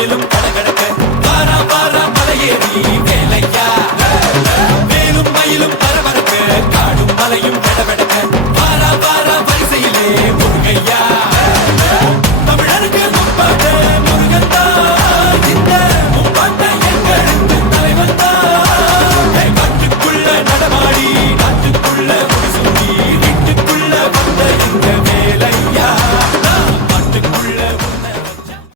வெயிலும் கடகடக்க பாரா பாரா மலையேறி.